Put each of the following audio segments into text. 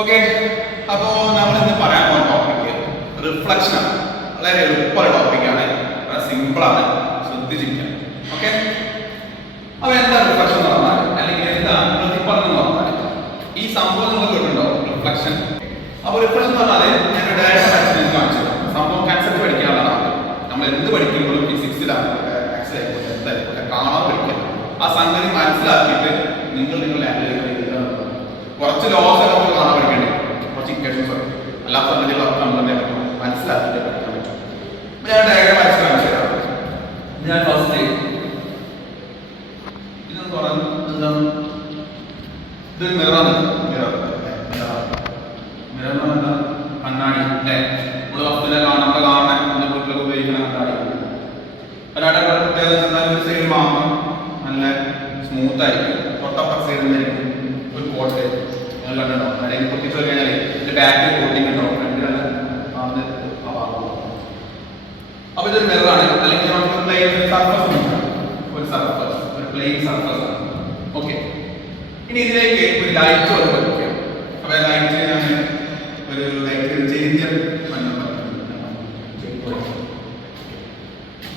Okay, അപ്പോ നമ്മൾ ഇന്ന് പറയാൻ പോകുന്ന ടോപ്പിക് റിഫ്ലക്ഷൻ ആണ്. വളരെ എളുപ്പമുള്ള ടോപ്പിക്കാണ്, വളരെ സിമ്പിൾ ആണ്, ശ്രദ്ധിച്ചിരിക്കാം. ഓക്കെ, അപ്പൊ എന്താ റിഫ്ലക്ഷൻ എന്ന് പറഞ്ഞാൽ, അല്ലെങ്കിൽ എന്താണ് പ്രതിഫലനം എന്ന് പറഞ്ഞാൽ, ഈ സംഭവം നിങ്ങൾ കേട്ടിട്ടുണ്ടോ റിഫ്ലക്ഷൻ? അപ്പൊ റിഫ്ലക്ഷൻ എന്ന് പറഞ്ഞാൽ ഞാൻ ഡയറക്റ്റ് ആക്സിഡന്റ് കാണിച്ചത് സംഭവം കൺസെപ്റ്റ് പഠിക്കാനുള്ളതാണ്. നമ്മൾ എന്ത് പഠിക്കുമ്പോഴും ഫിസിക്സിലായിക്കോട്ടെ മാത്സിലായിക്കോട്ടെ എന്തായിക്കോട്ടെ കാണാൻ പഠിക്കാം. ആ സംഗതി മനസ്സിലാക്കിയിട്ട് നിങ്ങളുടെ കുറച്ച് ലോസ് നമുക്ക് കാണാൻ പഠിക്കേണ്ടി വരും, കുറച്ച് ഇക്വേഷൻസ് ഒക്കെ അല്ലാത്ത സംഗതികളൊക്കെ നമ്മൾ തന്നെ പറ്റും മനസ്സിലാക്കിയിട്ട് പഠിക്കാൻ പറ്റും. ഞാൻ ഡയഗ്രാം വരച്ച് കാണിച്ചു തരാം. ഞാൻ ഫസ്റ്റ് ഇതെന്ന് പറഞ്ഞാൽ എന്താണ്, ഇതൊരു മിററാണ്. മിറർ എന്ന് പറഞ്ഞാൽ കണ്ണാടി അല്ലേ, നമ്മൾ വസ്തുവിനെ കാണുന്ന കാണാൻ നമ്മുടെ വീട്ടിലൊക്കെ ഉപയോഗിക്കുന്ന കണ്ണാടി. ഒരാളുടെ പ്രത്യേകത എന്നാൽ ഒരു സൈഡ് മാത്രം നല്ല സ്മൂത്ത് ആയിരിക്കും, തൊട്ടപ്പുറ സൈഡിൽ നിന്നായിരിക്കും ഒരു കോട്ട് നിങ്ങൾ കണ്ടിട്ടുണ്ടോ, അല്ലെങ്കിൽ പൊട്ടിച്ചു കഴിഞ്ഞാൽ ഇതിന്റെ ബാക്കിൽ കോട്ടിങ് ഉണ്ടോ, ഫ്രണ്ടിലാണ് അപ്പൊ ഇതൊരു മിററാണ്. അല്ലെങ്കിൽ നമുക്ക് പ്ലെയിൻ സർഫസ് ഒരു സർഫസ്, ഒരു പ്ലെയിൻ സർഫസ് ആണ്. ഓക്കെ, ഇനി ഇതിലേക്ക് ഒരു ലൈറ്റ് വന്ന് പഠിക്കുക. അപ്പൊ ലൈറ്റ് ഞാൻ ഒരു ലൈറ്റ് ചേഞ്ചർ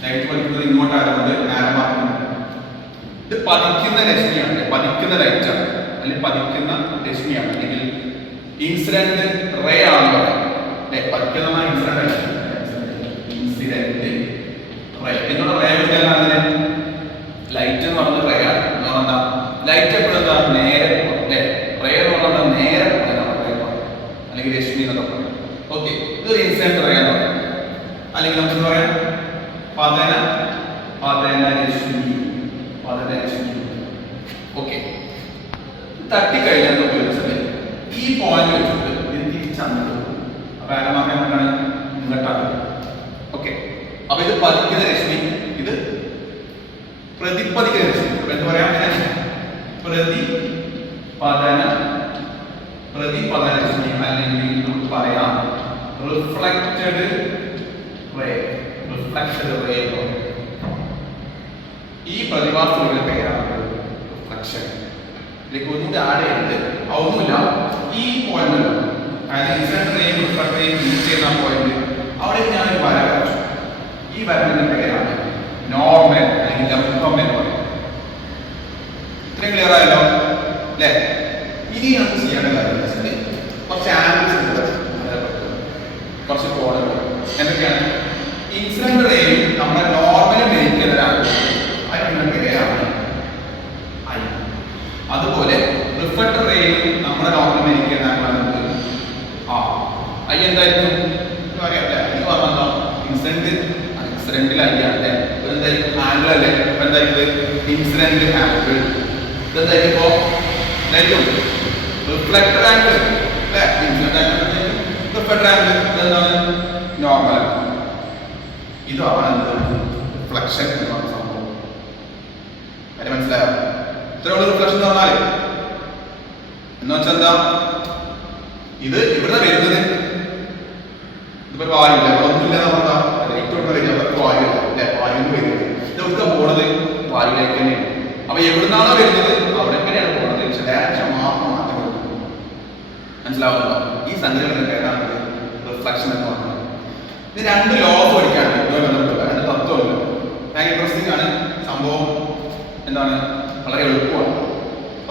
ലൈറ്റ് പഠിക്കുന്നത് ഇങ്ങോട്ടായതുകൊണ്ട് ആരംഭിക്കുന്നു. ഇത് പതിക്കുന്ന രശ്മിയാണ്, പതിക്കുന്ന ലൈറ്റാണ്, അല്ലെങ്കിൽ പതിക്കുന്ന രശ്മിയാണ്, അല്ലെങ്കിൽ ഇൻസിഡന്റ് റേ ആണെന്ന് പറയാം അല്ലെ. പതിക്കുന്ന ഇൻസിഡന്റ് ഇൻസിഡന്റ് റേ എന്നുള്ള റേ വിട്ടാൽ അതിന് ലൈറ്റ് എന്ന് പറഞ്ഞത് റേ ആണ്. എന്ന് പറഞ്ഞാൽ ലൈറ്റ് എപ്പോഴും എന്താ നേരെ അല്ലെ, റേ എന്ന് പറഞ്ഞാൽ നേരെ അല്ലെങ്കിൽ രശ്മി എന്നൊക്കെ പറയാം. ഓക്കെ, ഇതൊരു ഇൻസിഡന്റ് റേ എന്ന് പറയാം, അല്ലെങ്കിൽ നമുക്ക് പറയാം പതന രശ്മി. ഓക്കെ, തട്ടിക്കഴിഞ്ഞാൽ ഉപയോഗിച്ചത് ഈ പോയിന്റ് വെച്ചിട്ട് ഇത് തിരിച്ചാണ്. അപ്പൊ ആരമാക്കാൻ എന്താണ് ഇങ്ങോട്ടാണ്. ഓക്കെ, അപ്പൊ ഇത് പതിക്കുന്ന രശ്മി, ഇത് പ്രതിപതിക്കുന്ന രശ്മി. എന്ന് പറയാം പ്രതിപതന രശ്മി, അല്ലെങ്കിൽ നമുക്ക് പറയാം റിഫ്ലക്റ്റഡ് റേ. ഈ പ്രതിഭാസത്തിന്റെ പേരാണ് റിഫ്ലക്ഷൻ. ഇതിലേക്ക് ഒന്നുകൂടി ആഡ് ചെയ്ത് ഒന്നുമില്ല, ഈ പോയിന്റ് യൂസ് ചെയ്യുന്ന പോയിന്റ് അവിടെ ഞാൻ ഒരു വര വരച്ചു. ഈ വരന്റെ പേരാണ് നോർമൽ അല്ലെങ്കിൽ ലംബം എന്ന് പറയും. ഇത്രയും ക്ലിയർ ആയല്ലോ അല്ലേ? ഇനി നമുക്ക് ചെയ്യേണ്ട കാര്യം കുറച്ച് ആംഗിൾസ്, കുറച്ച് കോണുകൾ. എന്തൊക്കെയാണ്? ഇൻസിഡന്റ് റേയും നമ്മുടെ നോർമൽ മേടിക്കുന്നവരാണ് അതിനുള്ള പേരാണ് ഐ. അതുപോലെ റിഫ്ലക്ടർ റേയും നമ്മുടെ നോർമൽ മേടിക്കുന്നതാണ് ഐ. എന്തായിരിക്കും അറിയാം? ഇത് പറഞ്ഞോ ഇൻസിഡന്റിൽ ഐ ആണ് എന്തായിരിക്കും? ആംഗിൾ അല്ലേ. അപ്പൊ എന്തായിരിക്കും? Incident angle. ഇതെന്തായിരിക്കും? റിഫ്ലക്ടർ ആംഗിൾ അല്ലെ. ഇൻസിഡന്റ് ആംഗിൾ, റിഫ്ലക്ടർ ആംഗിൾ എന്താണ്? നോർമൽ. ഇതാണ് റിഫ്ലക്ഷൻ എന്ന് പറഞ്ഞ സംഭവം. കാര്യം മനസ്സിലായോ? ഇത്രയുള്ള റിഫ്ലക്ഷൻ എന്ന് പറഞ്ഞാല് എന്ന് വെച്ചാൽ എന്താ, ഇത് ഇവിടെ വരുന്നത് ഇതിപ്പോ വായുല്ല, അവിടെ ഒന്നുമില്ല. നമ്മളെന്താ ലൈറ്റ് കൊണ്ട് വരിക, അവിടെ വായുല്ല അല്ലെ, വായു വരുന്നത്. ഇതൊക്കെ പോണത് വായുവിലേക്ക് തന്നെയാണ്. അപ്പൊ എവിടുന്നാണോ വരുന്നത് അവിടെ എങ്ങനെയാണ് പോണത്, ശരാശരി മാത്രം മാറ്റം വരുന്നത്. മനസ്സിലാവുന്നുണ്ടോ? ഈ സംഗതികളുടെ പേരാണ് റിഫ്ലക്ഷൻ എന്ന് പറഞ്ഞത്. ഇത് രണ്ട് ലോസ് പഠിക്കാണ്, രണ്ട് തത്വമുണ്ട്. ഭയങ്കര ഇൻട്രസ്റ്റിംഗ് ആണ് സംഭവം. എന്താണ്? വളരെ എളുപ്പമാണ്.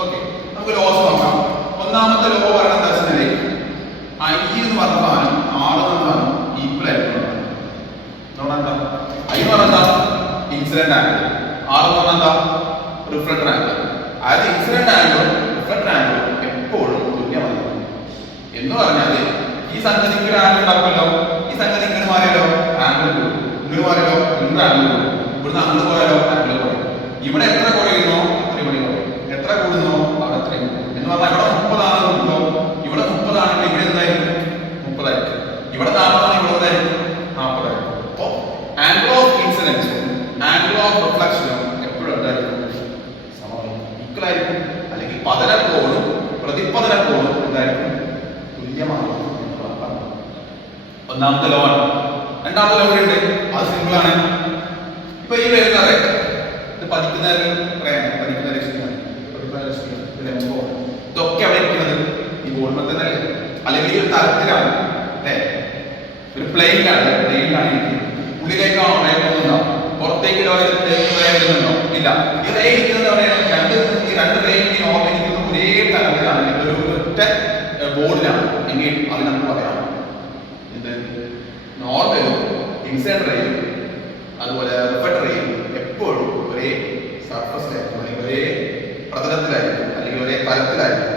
ഓക്കെ, നമുക്ക് ലോസ് നോക്കാം. ഒന്നാമത്തെ ലോ പറയുന്നത് എന്താ വെച്ചാൽ ഐ എന്ന് പറഞ്ഞ സാധനം ആറ് എന്ന സാധനം ഈക്വൽ ആയിരിക്കും. എന്താ ഐ എന്ന് പറഞ്ഞാൽ ഇൻസിഡന്റ് ആംഗിൾ, ആറ് എന്ന് പറഞ്ഞാൽ എന്താ റിഫ്ലക്ടർ ആംഗിൾ. അതായത് ഇൻസിഡന്റ് ആംഗിളും റിഫ്ലക്ടർ ആംഗിളും എപ്പോഴും തുല്യമായിരിക്കും. എന്ന് പറഞ്ഞാൽ ഈ സംഗതിക്ക് ഒരു ആംഗിൾ ഉണ്ടാക്കുമല്ലോ, ഈ സംഗതി ഇങ്ങനെ മാറിയാലോ ആംഗിൾ കൂടും, ഇങ്ങനെ മാറിയാലോ ഇങ്ങനെ ആംഗിൾ കൂടും, ഇവിടുന്ന് അങ്ങോട്ട് പോയാലോ ആംഗിൾ കുറയും. ഇവിടെ എത്ര കുറയുന്നോ അത്ര ഇവിടെ കുറയും, എത്ര കൂടുന്നോ അവിടെ അത്രയും കൂടും. എന്ന് പറഞ്ഞാൽ ഇവിടെ 30 ആണെന്നുണ്ടോ, ഇവിടെ 30 ആണെങ്കിൽ ഇവിടെ എന്തായിരിക്കും? 30 ആയിരിക്കും. ഇവിടെ 40 ആണെങ്കിൽ ഇവിടെ എന്തായിരിക്കും? 40 ആയിരിക്കും. അപ്പോ ആംഗിൾ ഓഫ് ഇൻസിഡൻസും ആംഗിൾ ഓഫ് റിഫ്ലക്ഷനും എപ്പോഴും എന്തായിരിക്കും? ഈക്വൽ ആയിരിക്കും. അല്ലെങ്കിൽ പതന കോണും പ്രതിപതന കോണും എന്തായിരിക്കും? തുല്യമായിരിക്കും. ഒന്നാമത്തെ ലോ ആണ്. രണ്ടാമത്തെ ലോ ഉണ്ട്, അത് സിമ്പിൾ ആണ്. ഇപ്പൊ ഈ വരുന്ന റേ ഇത് പതിക്കുന്ന രശ്മിയാണ്, ഇതൊക്കെ അവിടെ ഇരിക്കുന്നത് ഈ ബോളിൽ തന്നെ അല്ലേ. അല്ലെങ്കിൽ ഒരു തരത്തിലാണ് അല്ലേ, ഒരു പ്ലെയിനിലാണ് ഇരിക്കുന്നത്. ഉള്ളിലേക്കാണോ റേ പോകുന്നുണ്ടോ, പുറത്തേക്ക് റേ വരുന്നുണ്ടോ? ഇല്ല. ഈ റേ ഇരിക്കുന്നത് ഈ രണ്ട് റേ ഓർമ്മിക്കുന്നത് ഒരേ തരത്തിലാണ്, ഒരു ഒറ്റ ബോർഡിലാണ് എങ്കിൽ അത് നമുക്ക് പറയാം ഇത് നോർമലും ഇൻസൈഡ് റേയും അതുപോലെ റിഫ്ലക്ട് റേയും എപ്പോഴും ഒരേ സർഫസിലായിരിക്കും, അല്ലെങ്കിൽ ഒരേ പ്രതലത്തിലായിരിക്കും, അല്ലെങ്കിൽ ഒരേ തലത്തിലായിരിക്കും.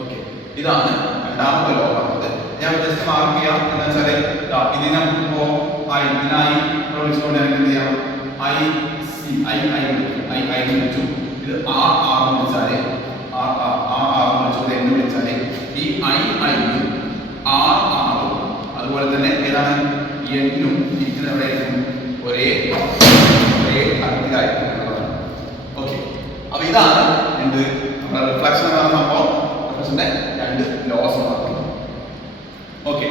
ഓക്കെ, ഇതാണ് രണ്ടാമത്തെ ലോ പറഞ്ഞത്. ഞാൻ ജസ്റ്റ് മാർക്ക് ചെയ്യാം. എന്താ വെച്ചാല് ഇതിനെ നമുക്കിപ്പോ ഇതിനായി വിളിച്ചുകൊണ്ട് എനിക്ക് എന്ത് ചെയ്യാം, ഐ വിളിച്ചു. ഇത് ആർ എന്ന് വെച്ചാല് എന്ന് വിളിച്ചാല് ഈ ഐയും ആറും അതുപോലെ തന്നെ ഏതാണ് എന്നും എവിടെയായിരിക്കും ഒരേ തരത്തിലായിരിക്കും എന്നുള്ളതാണ്. ഓക്കെ, അപ്പൊ ഇതാണ് എന്ത് നമ്മുടെ റിഫ്ലക്ഷൻ എന്ന് പറഞ്ഞ സംഭവം. റിഫ്ലക്ഷന്റെ രണ്ട് ലോസ് മാത്രം. ഓക്കെ,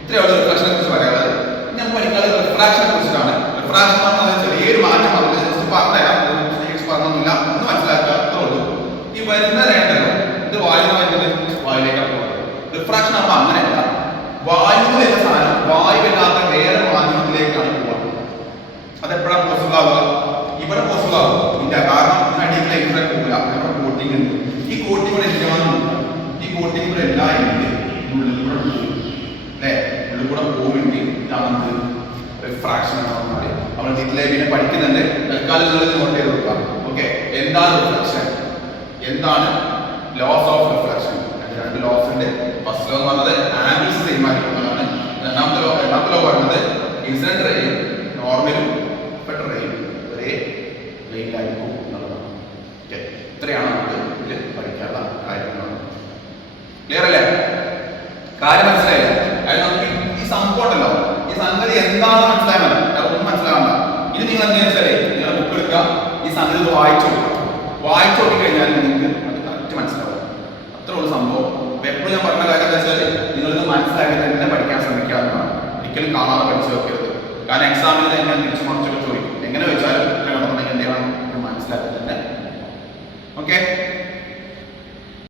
ഇത്രയുള്ള റിഫ്ലക്ഷനെ കുറിച്ച് പറയാനുള്ളത്. ഇനി നമുക്ക് പഠിക്കാനുള്ളത് റിഫ്രാക്ഷനെ കുറിച്ചിട്ടാണ്. റിഫ്രാക്ഷൻ പറഞ്ഞാൽ ചെറിയൊരു മാറ്റം വന്നിട്ട് ജസ്റ്റ് പറഞ്ഞുതരാം, പറഞ്ഞൊന്നുമില്ല, ഒന്ന് മനസ്സിലാക്കുക, അത്രേ ഉള്ളൂ. ഈ വരുന്ന രണ്ടല്ലോ ഇത് വായു വരുന്നത് വായുവിലേക്കാണ് പോകുന്നത്. റിഫ്രാക്ഷൻ ആകുമ്പോൾ അങ്ങനെയല്ല, വായു എന്ന സാധനം വായുവില്ലാത്ത വേറെ മാധ്യമത്തിലേക്കാണ് പോകുന്നത്. അതെപ്പോഴാണ് പോസിബിൾ ആവുക? ഇവിടെ പോസിബിൾ ആവും ഇല്ല, കാരണം അടിയിൽ ഇൻഫ്രാക്ട് പോകില്ല, ഇവിടെ കോട്ടിംഗ് ഉണ്ട്. ഈ കോട്ടിംഗ് കൂടെ എന്തിനാണെന്നില്ല, ഈ കോട്ടിംഗ് കൂടെ എല്ലാം ഉണ്ട്, ഉള്ളിൽ കൂടെ പോകും അല്ലേ, ഉള്ളിൽ കൂടെ പോകുമെങ്കിൽ ഇതാണ് റിഫ്രാക്ഷൻ എന്ന് പറഞ്ഞാൽ. നമ്മൾ ഇതിലെ പഠിക്കുന്നുണ്ട്, തൽക്കാലം നിങ്ങൾ നോട്ട് ചെയ്ത് കൊടുക്കാം. ഓക്കെ, എന്താണ് റിഫ്ലക്ഷൻ, എന്താണ് ലോസ് ഓഫ് റിഫ്ലക്ഷൻ? രണ്ട് ലോസ് ഉണ്ട്. ഫസ്റ്റ് ലോ എന്ന് പറഞ്ഞത് ആംഗിൾസ് സെയിം ആയിരിക്കുന്നതാണ്. രണ്ടാമത്തെ ലോ പറയുന്നത് ഇൻസിഡന്റ് റേയും നോർമലും റിഫ്ലക്ട് റേയും ഒരേ ലൈനിലായിരിക്കും എന്നുള്ളതാണ്. ഓക്കെ, ഇത്രയാണ് നമുക്ക് ഇതിൽ പഠിക്കാനുള്ള കാര്യങ്ങൾ. ക്ലിയർ അല്ലേ? കാര്യം മനസ്സിലായില്ലേ? അതായത് നമുക്ക് ഈ സംഭവം ഉണ്ടല്ലോ, ഈ സംഗതി എന്താണെന്ന് മനസ്സിലായാൽ മതി, അതൊന്നും മനസ്സിലാവണ്ട. ഇനി നിങ്ങൾ എന്താ വെച്ചാലേ നിങ്ങൾ ബുക്ക് എടുക്കുക, ഈ സംഗതി വായിച്ചു കഴിഞ്ഞാൽ നിങ്ങൾക്ക് അത് കറക്റ്റ് മനസ്സിലാവും. അത്രേ ഉള്ളൂ സംഭവം. അപ്പൊ എപ്പോഴും ഞാൻ പറഞ്ഞ കാര്യം എന്താ വെച്ചാൽ നിങ്ങളിത് മനസ്സിലാക്കി തന്നെ പഠിക്കാൻ ശ്രമിക്കാവുന്നതാണ്. ഒരിക്കലും കാണാതെ പഠിച്ചു വെക്കരുത്. കാരണം എക്സാമിന് തന്നെ തിരിച്ചു മറിച്ചൊക്കെ ചോദിക്കും. എങ്ങനെ വെച്ചാലും മനസ്സിലാക്കി തന്നെ. ഓക്കെ.